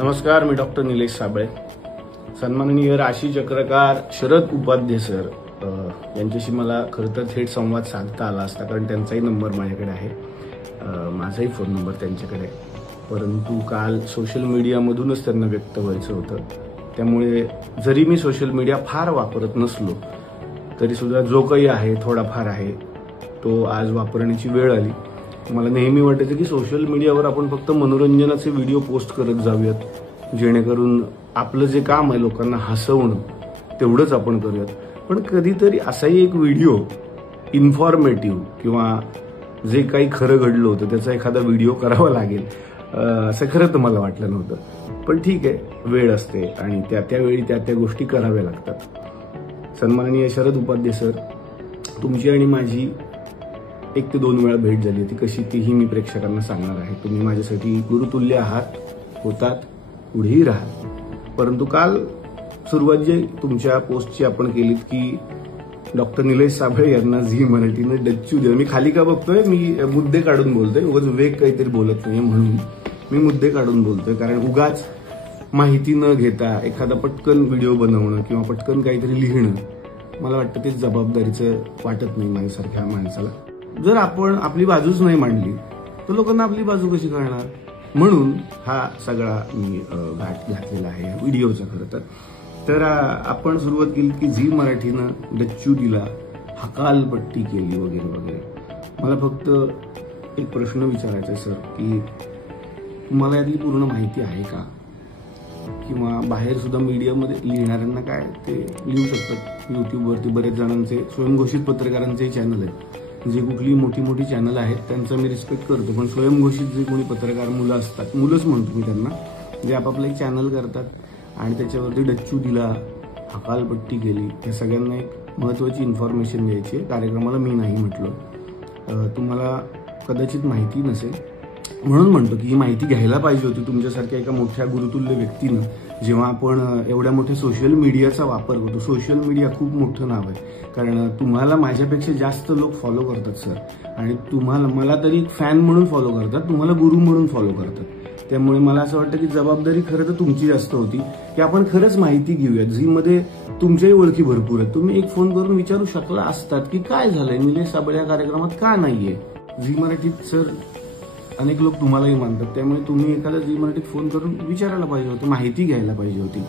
नमस्कार, मी डॉक्टर निलेश साबळे. सन्माननीय राशी चक्रकार शरद उपाध्ये सर यांच्याशी मला खरं तर थेट संवाद साधता आला असता, कारण त्यांचाही नंबर माझ्याकडे आहे, माझाही फोन नंबर त्यांच्याकडे आहे. परंतु काल सोशल मीडियामधूनच त्यांना व्यक्त व्हायचं होतं. त्यामुळे जरी मी सोशल मीडिया फार वापरत नसलो तरी सुद्धा जो काही आहे थोडाफार आहे तो आज वापरण्याची वेळ आली. मला नेहमी वाटायचं की सोशल मीडियावर आपण फक्त मनोरंजनाचे व्हिडिओ पोस्ट करत जाऊयात, जेणेकरून आपलं जे काम आहे लोकांना हसवणं तेवढंच आपण करूयात. पण कधीतरी असाही एक व्हिडिओ इन्फॉर्मेटिव्ह किंवा जे काही खरं घडलं होतं त्याचा एखादा व्हिडिओ करावा लागेल असं खरं तर मला वाटलं नव्हतं. पण ठीक आहे, वेळ असते आणि त्यावेळी त्या गोष्टी कराव्या लागतात. सन्माननीय शरद उपाध्ये सर, तुमची आणि माझी 1 ते 2 वेळा भेट झाली होती. कशी तीही मी प्रेक्षकांना सांगणार आहे. तुम्ही माझ्यासाठी गुरुतुल्य आहात, होतात, पुढेही राहाल. परंतु काल सुरुवात जे तुमच्या पोस्टची आपण केलीत की डॉक्टर निलेश साबळे यांना झी मराठीनं डच्चू दिलं. मी खाली का बघतोय, मी मुद्दे काढून बोलतोय, उगाच वेग काहीतरी बोलत नाही म्हणून मी मुद्दे काढून बोलतोय. कारण उगाच माहिती न घेता एखादा पटकन व्हिडिओ बनवणं किंवा पटकन काहीतरी लिहिणं मला वाटतं ते जबाबदारीचं वाटत नाही माझ्यासारख्या माणसाला. जर आपण आपली बाजूच नाही मांडली तर लोकांना आपली बाजू कशी कळणार, म्हणून हा सगळा मी घाट घातलेला आहे व्हिडिओचा. खरं तर आपण सुरुवात केली की झी मराठीनं डच्चू दिला, हकालपट्टी केली वगैरे वगैरे. मला फक्त एक प्रश्न विचारायचा आहे सर, की तुम्हाला यातली पूर्ण माहिती आहे का? किंवा बाहेर सुद्धा मीडियामध्ये लिहिणाऱ्यांना काय ते लिहू शकतात. युट्यूबवरती बरेच जणांचे स्वयंघोषित पत्रकारांचे चॅनल आहेत. जे कुठली मोठी मोठी चॅनल आहेत त्यांचा मी रिस्पेक्ट करतो, पण स्वयंघोषित जे कोणी पत्रकार मुलं असतात, मुलंच म्हणतो मी त्यांना, जे आपापलं एक चॅनल करतात आणि त्याच्यावरती डच्चू दिला, हकालपट्टी केली, त्या सगळ्यांना एक महत्त्वाची इन्फॉर्मेशन द्यायची आहे. कार्यक्रमाला मी नाही म्हटलं, तुम्हाला कदाचित माहिती नसेल म्हणून म्हणतो की ही माहिती घ्यायला पाहिजे होती तुमच्यासारख्या एका मोठ्या गुरुतुल्य व्यक्तीनं. जेव्हा आपण एवढ्या मोठ्या सोशल मीडियाचा वापर करतो, सोशल मीडिया खूप मोठं नाव आहे, कारण तुम्हाला माझ्यापेक्षा जास्त लोक फॉलो करतात सर, आणि तुम्हाला मला तरी फॅन म्हणून फॉलो करतात, तुम्हाला गुरु म्हणून फॉलो करतात. त्यामुळे मला असं वाटतं की जबाबदारी खरं तर तुमची जास्त होती की आपण खरंच माहिती घेऊयात. झीमध्ये तुमच्याही ओळखी भरपूर आहेत. तुम्ही एक फोन करून विचारू शकला असतात की काय झालंय, निलेश साबळे या कार्यक्रमात का नाहीये. झी मराठीत सर अनेक लोक तुम्हालाही मानतात, त्यामुळे तुम्ही एखादा झी मराठीत फोन करून विचारायला पाहिजे होतं, माहिती घ्यायला पाहिजे होती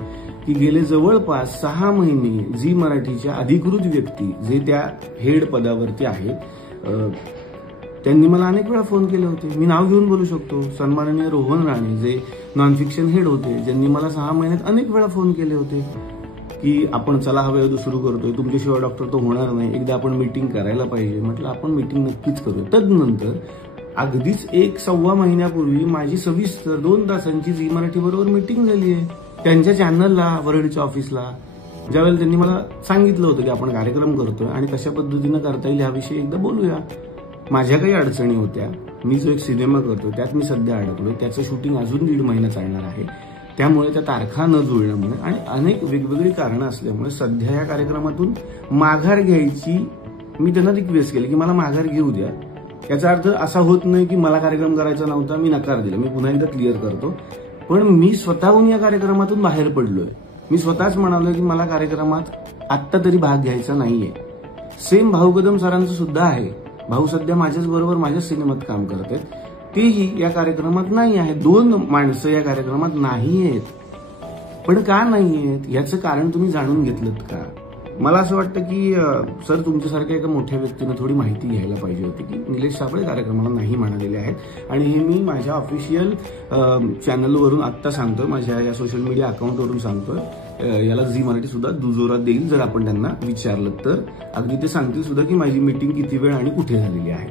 की गेले जवळपास 6 महिने झी मराठीच्या अधिकृत व्यक्ती जे त्या हेड पदावरती आहेत त्यांनी मला अनेक वेळा फोन केले होते. मी नाव घेऊन बोलू शकतो. सन्माननीय रोहन राणे जे नॉन फिक्शन हेड होते, ज्यांनी मला 6 महिन्यात अनेक वेळा फोन केले होते की आपण चला हवे सुरू करतोय, तुमच्याशिवाय डॉक्टर तो होणार नाही, एकदा आपण मीटिंग करायला पाहिजे. म्हटलं आपण मीटिंग नक्कीच करूया. तदनंतर अगदीच 1-1.25 महिन्यापूर्वी माझी सविस्तर 2 तासांची झी मराठी बरोबर मीटिंग झाली आहे त्यांच्या चॅनलला, वरळीच्या ऑफिसला. ज्यावेळेला त्यांनी मला सांगितलं होतं की आपण कार्यक्रम करतोय आणि कशा पद्धतीनं करता येईल याविषयी एकदा बोलूया. माझ्या काही अडचणी होत्या. मी जो एक सिनेमा करतोय त्यात मी सध्या अडकलोय, त्याचं शूटिंग अजून 1.5 महिना चालणार आहे. त्यामुळे त्या तारखा न जुळल्यामुळे आणि अनेक वेगवेगळी कारणं असल्यामुळे सध्या या कार्यक्रमातून माघार घ्यायची मी त्यांना रिक्वेस्ट केली की मला माघार घेऊ द्या. याचा अर्थ असा होत नाही की मला कार्यक्रम करायचा नव्हता, मी नकार दिला. मी पुन्हा एकदा क्लिअर करतो, पण मी स्वतःहून या कार्यक्रमातून बाहेर पडलोय. मी स्वतःच म्हणालोय की मला कार्यक्रमात आत्ता तरी भाग घ्यायचा नाहीये. सेम भाऊ कदम सरांचं सुद्धा आहे. भाऊ सध्या माझ्याच बरोबर माझ्याच सिनेमात काम करत आहेत, तेही या कार्यक्रमात नाही आहे. 2 माणसं या कार्यक्रमात नाही आहेत. पण का नाही आहेत याचं कारण तुम्ही जाणून घेतलं का? मला असं वाटतं की सर तुमच्यासारख्या एका मोठ्या व्यक्तीनं थोडी माहिती घ्यायला पाहिजे होती की निलेश साबळे कार्यक्रमाला नाही म्हणालेले आहेत. आणि हे मी माझ्या ऑफिशियल चॅनलवरून आत्ता सांगतोय, माझ्या या सोशल मीडिया अकाउंटवरून सांगतोय. याला झी मराठी सुद्धा दुजोरा देईल जर आपण त्यांना विचारलं तर. अगदी ते सांगतील सुद्धा की माझी मीटिंग किती वेळ आणि कुठे झालेली आहे.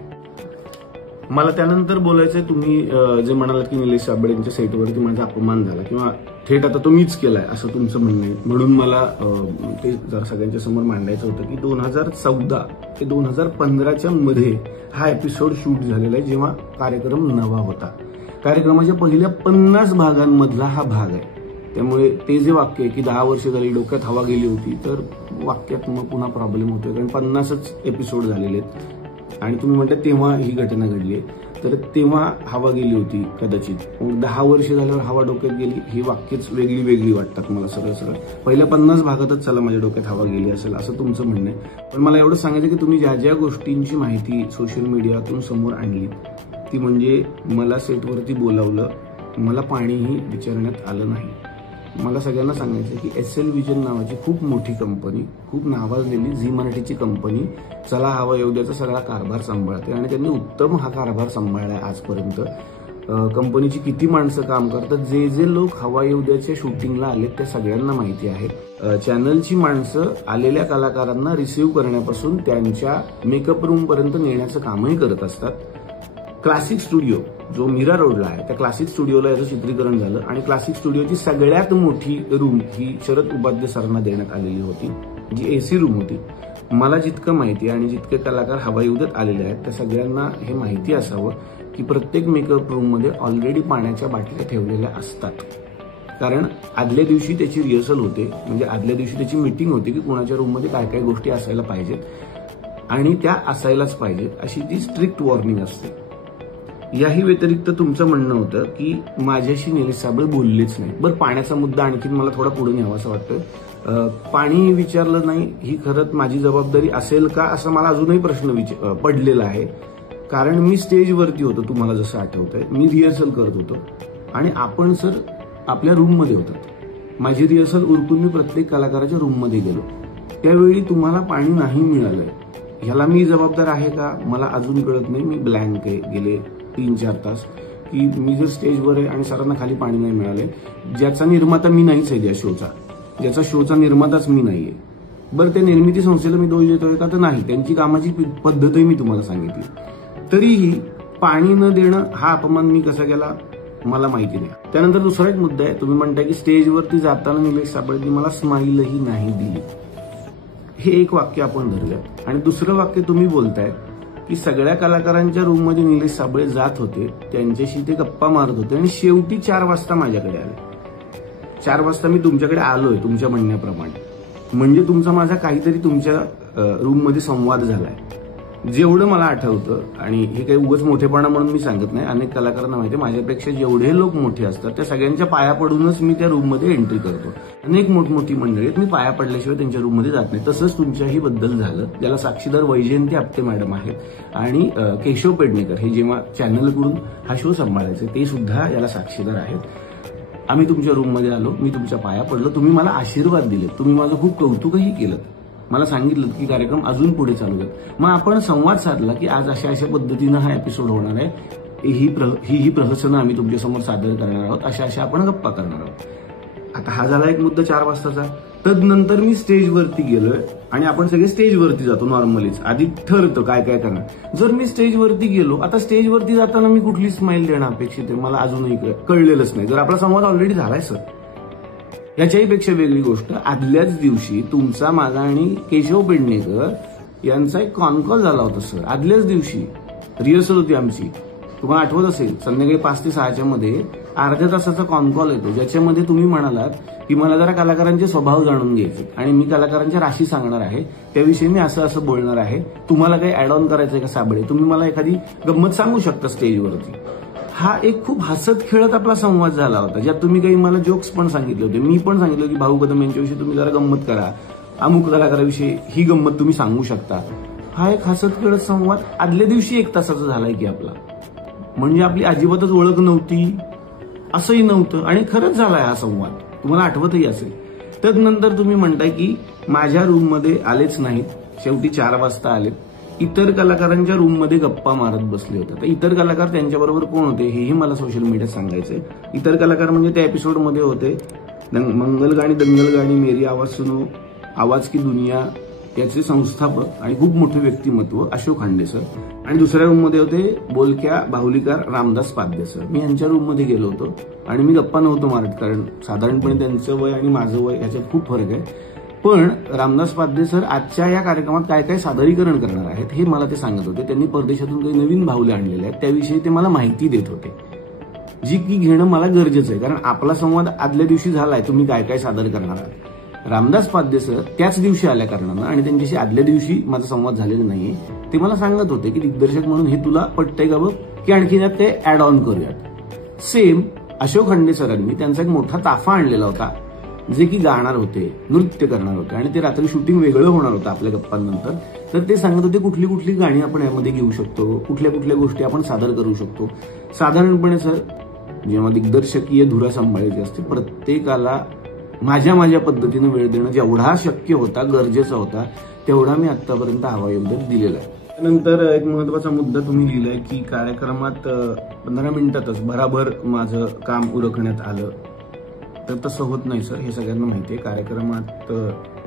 मला त्यानंतर बोलायचंय, तुम्ही जे म्हणालात की निलेश साबळे यांच्या सेटवरती माझा अपमान झाला किंवा थेट आता तो मीच केलाय असं तुमचं म्हणणं आहे, म्हणून मला ते जरा सगळ्यांच्या समोर मांडायचं होतं की 2014 ते 2015च्या मध्ये हा एपिसोड शूट झालेला आहे, जेव्हा कार्यक्रम नवा होता. कार्यक्रमाच्या पहिल्या 50 भागांमधला हा भाग आहे. त्यामुळे ते जे वाक्य आहे की 10 वर्ष झाली डोक्यात हवा गेली होती, तर वाक्यात मग पुन्हा प्रॉब्लेम होतोय, कारण 50च एपिसोड झालेले आहेत आणि तुम्ही म्हणता तेव्हा ही घटना घडली आहे. तर तेव्हा हवा गेली होती कदाचित. 10 वर्ष झाल्यावर हवा डोक्यात गेली ही वाक्यच वेगळी वेगळी वाटतात मला सरळ सरळ. पहिल्या 50 भागातच चला माझ्या डोक्यात हवा गेली असेल असं तुमचं म्हणणं आहे. पण मला एवढं सांगायचं की तुम्ही ज्या ज्या गोष्टींची माहिती सोशल मीडियातून समोर आणली ती म्हणजे मला सेटवरती बोलावलं, मला पाणीही विचारण्यात आलं नाही. मला सगळ्यांना सांगायचं की SL विजन नावाची खूप मोठी कंपनी, खूप नावाजलेली झी मराठीची कंपनी चला हवा येऊ द्याचा सगळा कारभार सांभाळते आणि त्यांनी उत्तम हा कारभार सांभाळलाय आजपर्यंत. कंपनीची किती माणसं काम करतात, जे जे लोक हवा येऊ द्याच्या शूटिंगला आलेत त्या सगळ्यांना माहिती आहे. चॅनलची माणसं आलेल्या कलाकारांना रिसीव्ह करण्यापासून त्यांच्या मेकअप रूम पर्यंत नेण्याचं कामही करत असतात. क्लासिक स्टुडिओ जो मीरा रोडला आहे त्या क्लासिक स्टुडिओला याचं चित्रीकरण झालं आणि क्लासिक स्टुडिओची सगळ्यात मोठी रूम ही शरद उपाध्ये सरांना देण्यात आलेली होती, जी AC रूम होती. मला जितकं माहिती आणि जितके कलाकार हवा येऊ देत आलेले आहेत त्या सगळ्यांना हे माहिती असावं की प्रत्येक मेकअप रूममध्ये ऑलरेडी पाण्याच्या बाटल्या ठेवलेल्या असतात. कारण आदल्या दिवशी त्याची रिहर्सल होते, म्हणजे आदल्या दिवशी त्याची मीटिंग होते की कोणाच्या रूममध्ये काय काय गोष्टी असायला पाहिजेत आणि त्या असायलाच पाहिजेत अशी ती स्ट्रिक्ट वॉर्निंग असते. याही व्यतिरिक्त तुमचं म्हणणं होतं की माझ्याशी निलेश साबळे बोललेच नाही. बरं, पाण्याचा मुद्दा आणखीन मला थोडा पुढे न्यावा असं वाटतं. पाणी विचारलं नाही ही खरंच माझी जबाबदारी असेल का असं मला अजूनही प्रश्न पडलेला आहे. कारण मी स्टेजवरती होतो, तुम्हाला जसं आठवतंय मी रिहर्सल करत होतो आणि आपण सर आपल्या रूममध्ये होतात. माझी रिहर्सल उरकून मी प्रत्येक कलाकाराच्या रूममध्ये गेलो, त्यावेळी तुम्हाला पाणी नाही मिळालंय. ह्याला मी जबाबदार आहे का मला अजून कळत नाही. मी ब्लँक आहे गेले 3-4 तास की मी जर स्टेजवर आहे आणि सरांना खाली पाणी नाही मिळालंय, ज्याचा निर्माता मी नाहीच आहे, ज्याचा शोचा निर्माताच मी नाहीये. बरं, त्या निर्मिती संस्थेला मी दोष देतोय का तर नाही, त्यांची कामाची पद्धतही मी तुम्हाला सांगितली. तरीही पाणी न देणं हा अपमान मी कसा केला मला माहिती नाही. त्यानंतर दुसरा एक मुद्दा आहे, तुम्ही म्हणताय की स्टेजवरती जाताना निलेश साबळेंनी मला स्माईलही नाही दिली. हे एक वाक्य आपण धरूयात. आणि दुसरं वाक्य तुम्ही बोलताय की सगळ्या कलाकारांच्या रूममध्ये निलेश साबळे जात होते, त्यांच्याशी ते गप्पा मारत होते आणि शेवटी 4 वाजता माझ्याकडे आले. 4 वाजता मी तुमच्याकडे आलोय तुमच्या म्हणण्याप्रमाणे, म्हणजे तुमचा माझा काहीतरी तुमच्या रूममध्ये संवाद झालाय जेवढं मला आठवतं. आणि हे काही उगाच मोठेपणा म्हणून मी सांगत नाही, अनेक कलाकारांना माहिती आहे माझ्यापेक्षा जेवढे लोक मोठे असतात त्या सगळ्यांच्या पाया पडूनच मी त्या रूममध्ये एंट्री करतो. अनेक मोठमोठी मंडळी आहेत, मी पाया पडल्याशिवाय त्यांच्या रूममध्ये जात नाही. तसंच तुमच्याही बद्दल झालं, ज्याला साक्षीदार वैजयंती आपटे मॅडम आहेत आणि केशव पेडणेकर हे जेव्हा चॅनलकडून हा शो सांभाळायचे ते सुद्धा याला साक्षीदार आहेत. आम्ही तुमच्या रूममध्ये आलो, मी तुमच्या पाया पडलो, तुम्ही मला आशीर्वाद दिले, तुम्ही माझं खूप कौतुकही केलं, मला सांगितलं की कार्यक्रम अजून पुढे चालू आहे. मग आपण संवाद साधला की आज अशा अशा पद्धतीनं हा एपिसोड होणार आहे, ही प्रहसनं आम्ही तुमच्यासमोर सादर करणार आहोत, अशा आपण गप्पा करणार आहोत. आता हा झाला एक मुद्दा 4 वाजताचा. तदनंतर मी स्टेजवरती गेलोय आणि आपण सगळे स्टेजवरती जातो नॉर्मलीच, आधी ठरतं काय काय करणार. जर मी स्टेजवरती गेलो, आता स्टेजवरती जाताना मी कुठली स्माईल देणं अपेक्षित आहे मला अजूनही कळलेलंच नाही, जर आपला संवाद ऑलरेडी झालाय सर. याच्याही पेक्षा वेगळी गोष्ट, आदल्याच दिवशी तुमचा माझा आणि केशव पेडणेकर यांचा एक कॉल झाला होता सर. आदल्याच दिवशी रिहर्सल होती आमची, तुम्हाला आठवत असेल संध्याकाळी 5 ते 6च्या मध्ये अर्ध्या तासाचा कॉल येतो, ज्याच्यामध्ये तुम्ही म्हणालात की मला जरा कलाकारांचे स्वभाव जाणून घ्यायचे आणि मी कलाकारांच्या राशी सांगणार आहे, त्याविषयी मी असं बोलणार आहे, तुम्हाला काही ऍड ऑन करायचंय का साबळे, तुम्ही मला एखादी गंमत सांगू शकता स्टेजवरती. हा एक खूप हसत खेळत आपला संवाद झाला होता, ज्यात तुम्ही काही मला जोक्स पण सांगितले होते. मी पण सांगितलं की भाऊ कदम यांच्याविषयी तुम्ही जरा गंमत करा, अमुक कलाकाराविषयी ही गंमत तुम्ही सांगू शकता. हा एक हसत खेळत संवाद आदल्या दिवशी 1 तासाचा झालाय की आपला, म्हणजे आपली अजिबातच ओळख नव्हती असंही नव्हतं आणि खरंच झालाय हा संवाद, तुम्हाला आठवतही असेल. तदनंतर तुम्ही म्हणताय की माझ्या रूममध्ये आलेच नाहीत, शेवटी 4 वाजता आलेत, इतर कलाकारांच्या रूममध्ये गप्पा मारत बसले होते. तर इतर कलाकार त्यांच्याबरोबर कोण होते हेही मला सोशल मीडियात सांगायचंय. इतर कलाकार म्हणजे त्या एपिसोडमध्ये होते मंगल गाणी दंगल गाणी मेरी आवाज सुनो, आवाज की दुनिया याचे संस्थापक आणि खूप मोठे व्यक्तिमत्व अशोक हांडे सर, आणि दुसऱ्या रूममध्ये होते बोलक्या बाहुलीकार रामदास पाध्ये सर. मी यांच्या रूममध्ये गेलो होतो आणि मी गप्पा नव्हतो मारत, कारण साधारणपणे त्यांचं वय आणि माझं वय याच्यात खूप फरक आहे. पण रामदास पाध्ये सर आजच्या या कार्यक्रमात काय काय सादरीकरण करणार आहेत हे मला ते सांगत होते. त्यांनी परदेशातून काही नवीन बाहुले आणलेले आहेत, त्याविषयी ते मला माहिती देत होते, जी की घेणं मला गरजेचं आहे, कारण आपला संवाद आदल्या दिवशी झालाय, तुम्ही काय काय सादर करणार आहात. रामदास पाध्ये सर त्याच दिवशी आल्या कारणानं आणि त्यांच्याशी आदल्या दिवशी माझा संवाद झालेला नाहीये, ते मला सांगत होते की दिग्दर्शक म्हणून हे तुला पटतंय का बघ, की आणखी ते ऍड ऑन करूयात. सेम अशोक खंडे सरांनी त्यांचा एक मोठा ताफा आणलेला होता, जे की गाणार होते, नृत्य करणार होते आणि ते रात्री शूटिंग वेगळं होणार होतं आपल्या गप्पांनंतर. तर ते सांगत होते कुठली कुठली गाणी आपण यामध्ये घेऊ शकतो, कुठल्या कुठल्या गोष्टी आपण सादर करू शकतो. साधारणपणे सर, जेव्हा दिग्दर्शकीय धुरा सांभाळायची असते, प्रत्येकाला माझ्या पद्धतीने वेळ देणं जेवढा शक्य होता, गरजेचा होता, तेवढा मी आतापर्यंत अवयवदान दिलेला आहे. त्यानंतर एक महत्वाचा मुद्दा तुम्ही लिहिलाय की कार्यक्रमात 15 मिनिटातच भराभर माझं काम उरकण्यात आलं. तर तसं होत नाही सर, हे सगळ्यांना माहिती आहे. कार्यक्रमात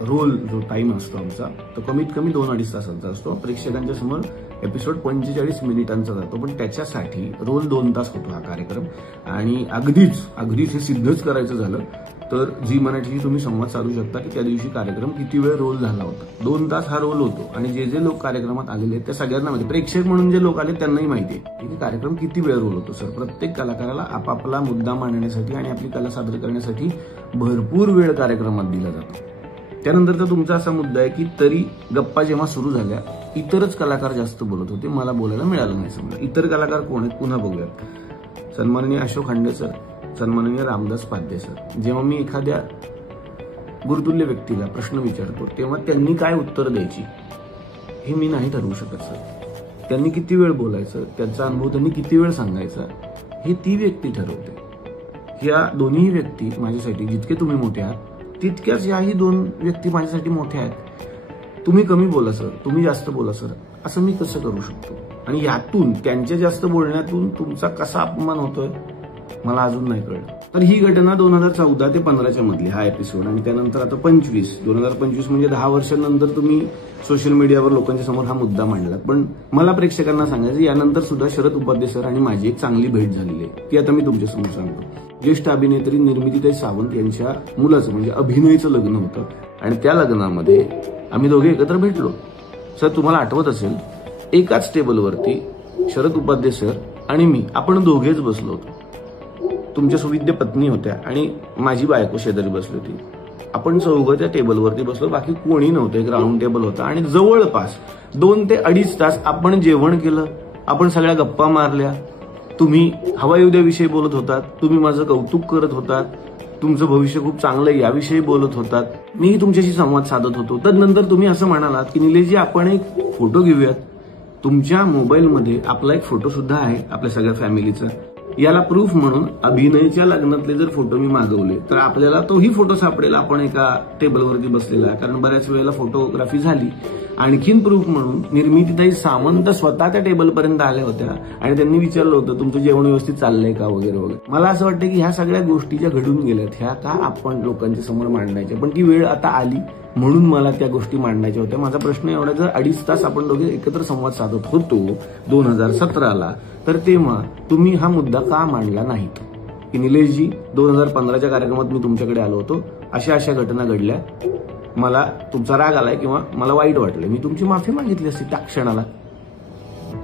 रोल जो टाइम असतो आमचा, तो कमीत कमी 2-2.5 तासांचा असतो. प्रेक्षकांच्या समोर एपिसोड 45 मिनिटांचा जातो, पण त्याच्यासाठी रोल 2 तास होतो हा कार्यक्रम. आणि अगदीच हे सिद्धच करायचं झालं तर झी मराठीशी तुम्ही संवाद साधू शकता की त्या दिवशी कार्यक्रम किती वेळ रोल झाला होता. 2 तास हा रोल होतो. आणि जे लोक कार्यक्रमात आलेले आहेत त्या सगळ्यांना माहिती, प्रेक्षक म्हणून जे लोक आले त्यांनाही माहिती आहे की कार्यक्रम किती वेळ रोल होतो. सर, प्रत्येक कलाकाराला आपापला मुद्दा मांडण्यासाठी आणि आपली कला सादर करण्यासाठी भरपूर वेळ कार्यक्रमात दिला जातो. त्यानंतरचा तुमचा असा मुद्दा आहे की तरी गप्पा जेव्हा सुरू झाल्या, इतरच कलाकार जास्त बोलत होते, मला बोलायला मिळालं नाही. समजा इतर कलाकार कोण आहेत पुन्हा बघूयात. सन्माननीय अशोक खंडे सर, सन्माननीय रामदास पाध्ये सर. जेव्हा मी एखाद्या गुरुतुल्य व्यक्तीला प्रश्न विचारतो तेव्हा त्यांनी काय उत्तर द्यायची हे मी नाही ठरवू शकत सर. त्यांनी किती वेळ बोलायचं, त्यांचा अनुभव त्यांनी किती वेळ सांगायचा, हे ती व्यक्ती ठरवते. ह्या दोन्ही व्यक्ती माझ्यासाठी जितके तुम्ही मोठे आहात तितक्याच याही 2 व्यक्ती माझ्यासाठी मोठ्या आहेत. तुम्ही कमी बोला सर, तुम्ही जास्त बोला सर, असं मी कसं करू शकतो? आणि यातून त्यांच्या जास्त बोलण्यातून तुमचा कसा अपमान होतोय मला अजून नाही कळलं. तर ही घटना 2014 ते 15 मधली हा एपिसोड. आणि त्यानंतर आता 2025 म्हणजे 10 वर्षांनंतर तुम्ही सोशल मीडियावर लोकांच्या समोर हा मुद्दा मांडला. पण मला प्रेक्षकांना सांगायचं, यानंतर सुद्धा शरद उपाध्ये सर आणि माझी एक चांगली भेट झालेली आहे, ती आता मी तुमच्यासमोर सांगतो. ज्येष्ठ अभिनेत्री निर्मितीताई सावंत यांच्या मुलाचं म्हणजे अभिनयचं लग्न होतं आणि त्या लग्नामध्ये आम्ही दोघे एकत्र भेटलो. सर, तुम्हाला आठवत असेल, एकाच टेबलवरती शरद उपाध्ये सर आणि मी, आपण दोघेच बसलो होतो. तुमच्या सुविद्य पत्नी होत्या आणि माझी बायको शेजारी बसली होती. आपण चौघं त्या टेबलवरती बसलो, बाकी कोणी नव्हतं. एक राऊंड टेबल होता आणि जवळपास 2 ते 2.5 तास आपण जेवण केलं, आपण सगळ्या गप्पा मारल्या. तुम्ही हवायुद्याविषयी बोलत होतात, तुम्ही माझं कौतुक करत होतात, तुमचं भविष्य खूप चांगलं आहे याविषयी बोलत होतात, मीही तुमच्याशी संवाद साधत होतो. तदनंतर तुम्ही असं म्हणालात की निलेशजी, आपण एक फोटो घेऊयात. तुमच्या मोबाईलमध्ये आपला एक फोटो सुद्धा आहे आपल्या सगळ्या फॅमिलीचा. याला प्रूफ म्हणून अभिनयच्या लग्नातले जर फोटो मी मागवले तर आपल्याला तोही फोटो सापडेल, आपण एका टेबलवरती बसलेला. कारण बऱ्याच वेळेला फोटोग्राफी झाली. आणखीन प्रूफ म्हणून निर्मितीताई सावंत स्वतः त्या टेबलपर्यंत आल्या होत्या आणि त्यांनी विचारलं होतं तुमचं जेवण व्यवस्थित चाललंय का वगैरे वगैरे. मला असं वाटतं की ह्या सगळ्या गोष्टी ज्या घडून गेल्यात ह्या का आपण लोकांच्या समोर मांडायच्या, पण ती वेळ आता आली म्हणून मला त्या गोष्टी मांडायच्या होत्या. माझा प्रश्न एवढा, जर 2.5 तास आपण दोघे एकत्र संवाद साधत होतो 2017ला, तर तेव्हा तुम्ही हा मुद्दा का मांडला नाहीत की निलेशजी 2015च्या कार्यक्रमात मी तुमच्याकडे आलो होतो, अशा घटना घडल्या, मला तुमचा राग आलाय किंवा मला वाईट वाटलं, मी तुमची माफी मागितली असती त्या क्षणाला.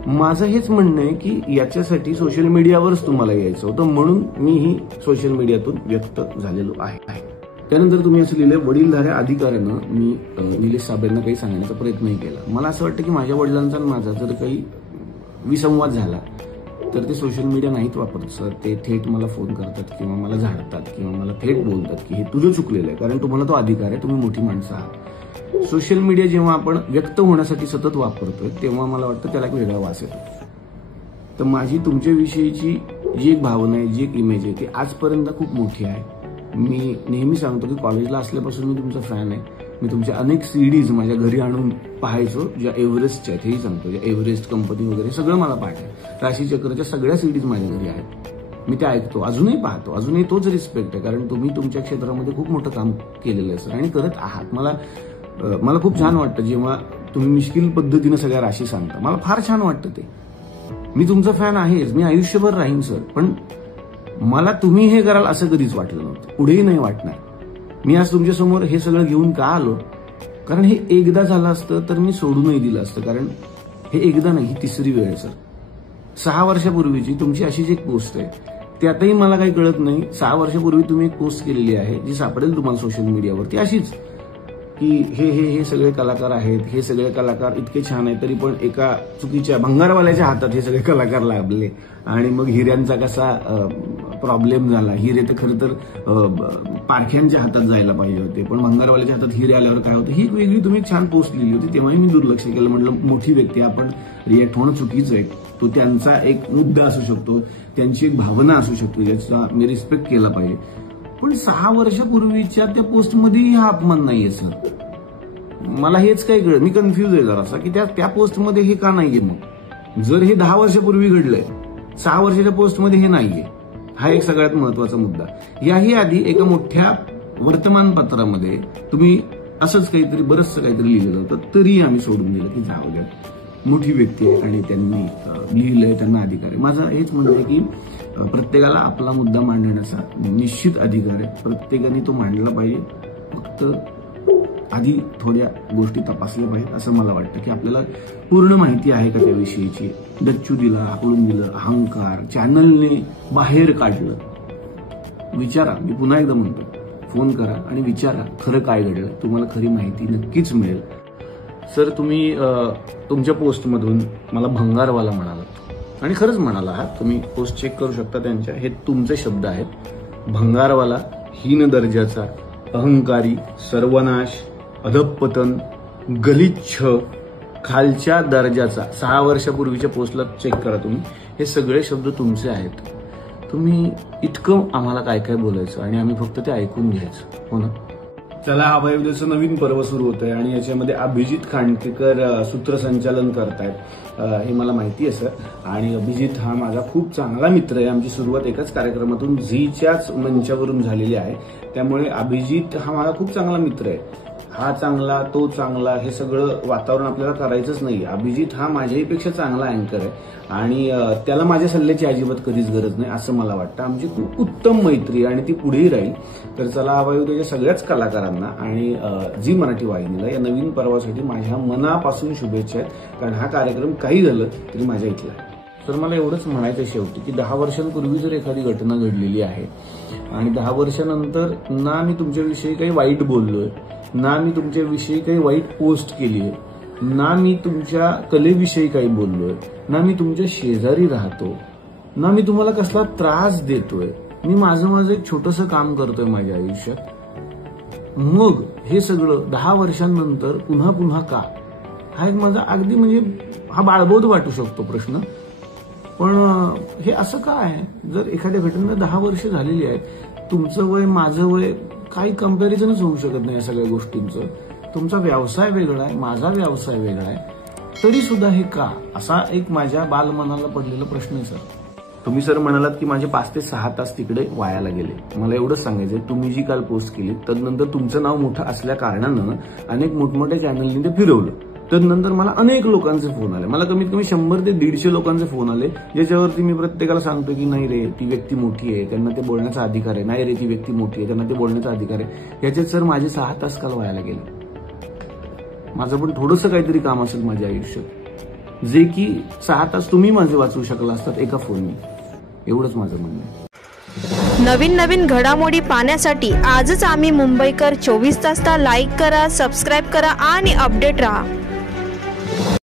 माझं हेच म्हणणं आहे की याच्यासाठी सोशल मीडियावरच तुम्हाला यायचं होतं, म्हणून मीही सोशल मीडियातून व्यक्त झालेलो आहे. त्यानंतर तुम्ही असं लिहिलंय, वडीलधाऱ्या अधिकाऱ्यानं मी निलेश साबळेंना काही सांगण्याचा प्रयत्नही केला. मला असं वाटतं की माझ्या वडिलांचा आणि माझा जर काही विसंवाद झाला तर ते सोशल मीडिया नाहीत वापरत सर. ते थेट मला फोन करतात किंवा मला झाडतात किंवा मला थेट बोलतात की हे तुझं चुकलेलं आहे, कारण तुम्हाला तो अधिकार आहे, तुम्ही मोठी माणसं आहात. सोशल मीडिया जेव्हा आपण व्यक्त होण्यासाठी सतत वापरतोय तेव्हा मला वाटतं त्याला एक वेगळा वास येतो. तर माझी तुमच्याविषयीची जी एक भावना आहे, जी एक इमेज आहे, ती आजपर्यंत खूप मोठी आहे. मी नेहमी सांगतो की कॉलेजला असल्यापासून मी तुमचा फॅन आहे. मी तुमच्या अनेक सीडीज माझ्या घरी आणून पाहायचो, ज्या एव्हरेस्टच्या आहेत, हेही सांगतो, ज्या एव्हरेस्ट कंपनी वगैरे सगळं मला पाठ आहे. राशीचक्रच्या सगळ्या सीडीज माझ्या घरी आहेत, मी ते ऐकतो, अजूनही पाहतो, अजूनही तोच रिस्पेक्ट आहे, कारण तुम्ही तुमच्या क्षेत्रामध्ये खूप मोठं काम केलेलं आहे सर आणि करत आहात. मला खूप छान वाटतं जेव्हा तुम्ही मिश्किल पद्धतीनं सगळ्या राशी सांगता, मला फार छान वाटतं ते. मी तुमचा फॅन आहेच, मी आयुष्यभर राहीन सर, पण मला तुम्ही हे कराल असं कधीच वाटलं नव्हतं, पुढेही नाही वाटणार. मी आज तुमच्यासमोर हे सगळं घेऊन का आलो, कारण हे एकदा झालं असतं तर मी सोडूनही दिलं असतं, कारण हे एकदा नाही, ही तिसरी वेळ आहे सर. 6 वर्षापूर्वीची तुमची अशीच एक पोस्ट आहे, त्यातही मला काही कळत नाही. 6 वर्षापूर्वी तुम्ही एक पोस्ट केलेली आहे जी सापडेल तुम्हाला सोशल मीडियावरती, अशीच की हे सगळे कलाकार आहेत, हे सगळे कलाकार इतके छान आहेत, तरी पण एका चुकीच्या भंगारवाल्याच्या हातात हे सगळे कलाकार लागले आणि मग हिऱ्यांचा कसा प्रॉब्लेम झाला. हिरे तर खरं तर पारख्यांच्या हातात जायला पाहिजे होते, पण भंगारवाल्याच्या हातात हिरे आल्यावर काय होतं, ही एक वेगळी तुम्ही छान पोस्ट लिहिली होती, तेव्हाही मी दुर्लक्ष केलं. म्हटलं मोठी व्यक्ती आपण रिॲक्ट होणं चुकीचं आहे. तो त्यांचा एक मुद्दा असू शकतो, त्यांची एक भावना असू शकतो, ज्याचा मी रिस्पेक्ट केला पाहिजे. पण 6 वर्षापूर्वीच्या त्या पोस्टमध्येही हा अपमान नाहीये सर. मला हेच काही कळलं, मी कन्फ्युज आहे जरासा की त्या पोस्टमध्ये हे का नाहीये. मग जर हे 10 वर्षापूर्वी घडलंय, 6 वर्षाच्या पोस्टमध्ये हे नाहीये, हा एक सगळ्यात महत्वाचा मुद्दा. याही आधी एका मोठ्या वर्तमानपत्रामध्ये तुम्ही असंच काहीतरी बरंचसं काहीतरी लिहिलेलं होतं, तरी आम्ही सोडून दिलं की जाऊ द्या, मोठी व्यक्ती आहे आणि त्यांनी लिहिलंय, त्यांना अधिकार आहे. माझं हेच म्हणणं आहे की प्रत्येकाला आपला मुद्दा मांडण्याचा निश्चित अधिकार आहे, प्रत्येकाने तो मांडला पाहिजे. फक्त आधी थोड्या गोष्टी तपासल्या पाहिजेत असं मला वाटतं, की आपल्याला पूर्ण माहिती आहे का त्याविषयीची. डच्चू दिला, हाकलून दिलं, अहंकार, चॅनलने बाहेर काढलं. विचारा, मी पुन्हा एकदा म्हणतो, फोन करा आणि विचारा खरं काय घडलं, तुम्हाला खरी माहिती नक्कीच मिळेल. सर तुम्ही तुमच्या पोस्टमधून मला भंगारवाला म्हणालात आणि खरंच म्हणाला आहात. तुम्ही पोस्ट चेक करू शकता त्यांच्या, हे तुमचे शब्द आहेत. भंगारवाला, हीन दर्जाचा, अहंकारी, सर्वनाश, अधपतन, गलिच्छ, खालच्या दर्जाचा. 6 वर्षापूर्वीच्या पोस्टला चेक करा तुम्ही, हे सगळे शब्द तुमचे आहेत. तुम्ही इतकं आम्हाला काय काय बोलायचं आणि आम्ही फक्त ते ऐकून घ्यायचं, हो ना. चला, अभयदेचं नवीन पर्व सुरू होत आहे आणि याच्यामध्ये अभिजित खांडकेकर सूत्रसंचालन करतायत, हे मला माहिती आहे सर. आणि अभिजित हा माझा खूप चांगला मित्र आहे. आमची सुरुवात एकाच कार्यक्रमातून झीच्याच मंचावरून झालेली आहे, त्यामुळे अभिजित हा माझा खूप चांगला मित्र आहे. हा चांगला, तो चांगला, हे सगळं वातावरण आपल्याला करायचंच नाही. अभिजित हा माझ्याहीपेक्षा चांगला अँकर आहे आणि त्याला माझ्या सल्ल्याची अजिबात कधीच गरज नाही असं मला वाटतं. आमची खूप उत्तम मैत्री आणि ती पुढेही राहील. तर चला, अभयदेच्या सगळ्याच कलाकारांना आणि झी मराठी वाहिनीला या नवीन पर्वासाठी माझ्या मनापासून शुभेच्छा आहेत, कारण हा कार्यक्रम काही झालं तरी माझ्या इथला आहे. तर मला एवढंच म्हणायचं शेवटी की 10 वर्षांपूर्वी जर एखादी घटना घडलेली आहे आणि 10 वर्षानंतर ना मी तुमच्याविषयी काही वाईट बोललोय, ना मी तुमच्याविषयी काही वाईट पोस्ट केली आहे, ना मी तुमच्या कलेविषयी काही बोललोय, ना मी तुमच्या शेजारी राहतो, ना मी तुम्हाला कसला त्रास देतोय. मी माझं एक छोटंसं काम करतोय माझ्या आयुष्यात. मग हे सगळं 10 वर्षांनंतर पुन्हा पुन्हा का, हा एक माझा अगदी म्हणजे हा बाळबोध वाटू शकतो प्रश्न. पण हे असं का आहे? जर एखाद्या घटनेला 10 वर्ष झालेली आहेत, तुमचं वय, माझं वय, काही कम्पॅरिझनच होऊ शकत नाही या सगळ्या गोष्टींचं. तुमचा व्यवसाय वेगळा आहे, माझा व्यवसाय वेगळा आहे, तरी सुद्धा हे का, असा एक माझ्या बालमनाला पडलेला प्रश्न आहे सर. तुम्ही सर म्हणालात की माझे 5 ते 6 तास तिकडे वायाला गेले. मला एवढंच सांगायचंय, तुम्ही जी काल पोस्ट केली तदनंतर तुमचं नाव मोठं असल्या कारणानं अनेक मोठमोठ्या चॅनलनी ते फिरवलं. तदनंतर मला अनेक लोकांचे फोन आले, मला कमीत कमी 100 ते 150 लोकांचे फोन आले, ज्याच्यावरती मी प्रत्येकाला सांगतो की नाही रे, ती व्यक्ती मोठी आहे, त्यांना ते बोलण्याचा अधिकार आहे. नाही रे, ती व्यक्ती मोठी आहे, त्यांना ते बोलण्याचा अधिकार आहे. याच्यात सर माझे 6 तास काल वायाला गेले. माझं पण थोडंसं काहीतरी काम असेल माझ्या आयुष्यात, जे की 6 तास तुम्ही माझे वाचवू शकला असतात एका फोनने. एवढंच माझं म्हणणं आहे. नवीन घडामोडी पाहण्यासाठी आजच आम्ही मुंबईकर 24 तासला लाईक करा, सबस्क्राईब करा आणि अपडेट रहा.